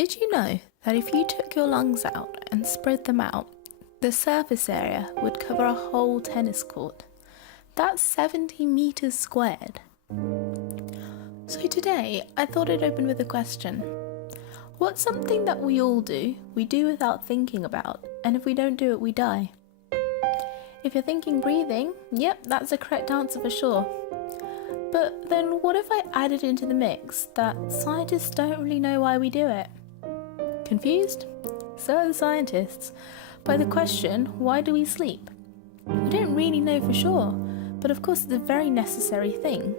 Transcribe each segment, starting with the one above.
Did you know that if you took your lungs out and spread them out, the surface area would cover a whole tennis court? That's 70 meters squared. So today, I thought I'd open with a question. What's something that we all do, we do without thinking about, and if we don't do it, we die? If you're thinking breathing, yep, that's the correct answer for sure. But then what if I added into the mix that scientists don't really know why we do it? Confused? So are the scientists. By the question, why do we sleep? We don't really know for sure, but of course it's a very necessary thing.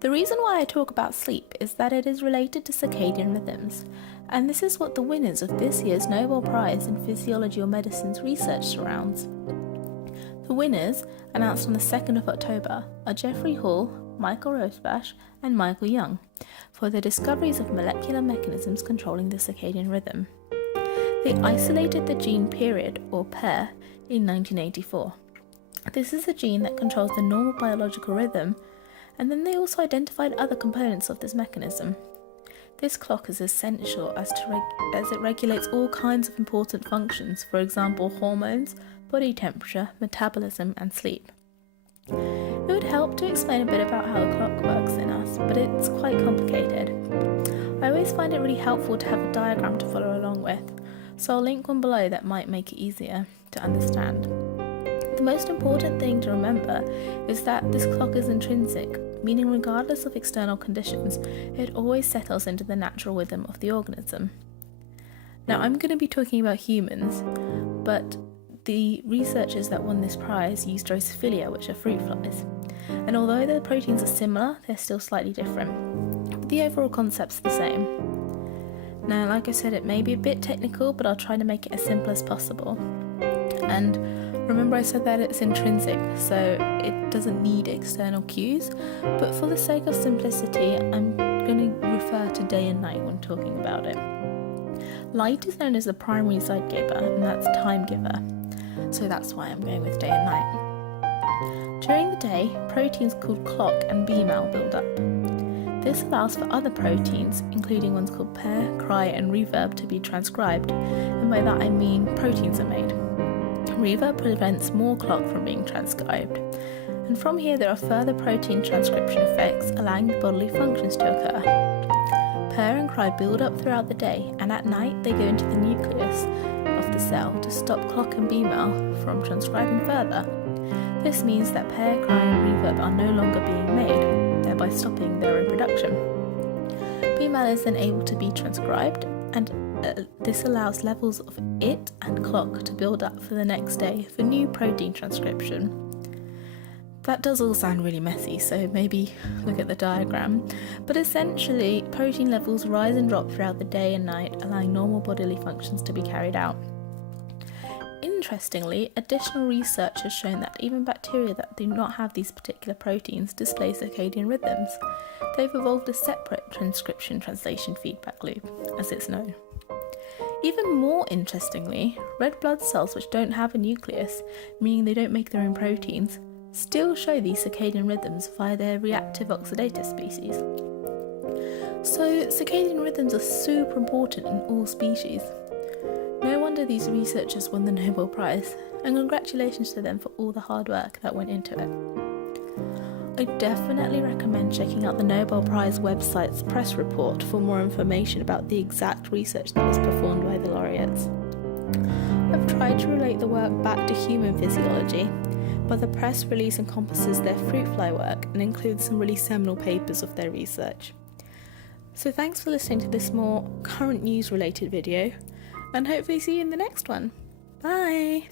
The reason why I talk about sleep is that it is related to circadian rhythms, and this is what the winners of this year's Nobel Prize in Physiology or Medicine's research surrounds. The winners, announced on the 2nd of October, are Jeffrey Hall, Michael Rosbach, and Michael Young, for their discoveries of molecular mechanisms controlling the circadian rhythm. They isolated the gene period, or pair, in 1984. This is a gene that controls the normal biological rhythm, and then they also identified other components of this mechanism. This clock is essential as it regulates all kinds of important functions, for example hormones, body temperature, metabolism, and sleep. It would help to explain a bit about how the clock works in us, but it's quite complicated. I always find it really helpful to have a diagram to follow along with, so I'll link one below that might make it easier to understand. The most important thing to remember is that this clock is intrinsic, meaning regardless of external conditions, it always settles into the natural rhythm of the organism. Now I'm going to be talking about humans, but the researchers that won this prize used Drosophila, which are fruit flies. And although the proteins are similar, they're still slightly different. But the overall concept's the same. Now, like I said, it may be a bit technical, but I'll try to make it as simple as possible. And remember I said that it's intrinsic, so it doesn't need external cues, but for the sake of simplicity, I'm going to refer to day and night when talking about it. Light is known as the primary Zeitgeber, and that's time giver. So that's why I'm going with day and night. During the day, proteins called clock and BMAL build up. This allows for other proteins, including ones called pair, cry, and reverb, to be transcribed, and by that I mean proteins are made. Reverb prevents more clock from being transcribed, and from here there are further protein transcription effects allowing bodily functions to occur. Pair and cry build up throughout the day, and at night they go into the nucleus of the cell to stop clock and BMAL from transcribing further. This means that pair, cry, and reverb are no longer being made, thereby stopping their own production. BMAL is then able to be transcribed, and this allows levels of it and clock to build up for the next day for new protein transcription. That does all sound really messy, so maybe look at the diagram. But essentially, protein levels rise and drop throughout the day and night, allowing normal bodily functions to be carried out. Interestingly, additional research has shown that even bacteria that do not have these particular proteins display circadian rhythms. They've evolved a separate transcription-translation feedback loop, as it's known. Even more interestingly, red blood cells which don't have a nucleus, meaning they don't make their own proteins, still show these circadian rhythms via their reactive oxidative species. So circadian rhythms are super important in all species. No wonder these researchers won the Nobel Prize, and congratulations to them for all the hard work that went into it. I definitely recommend checking out the Nobel Prize website's press report for more information about the exact research that was performed by the laureates. I've tried to relate the work back to human physiology, but the press release encompasses their fruit fly work and includes some really seminal papers of their research. So thanks for listening to this more current news related video, and hopefully see you in the next one. Bye!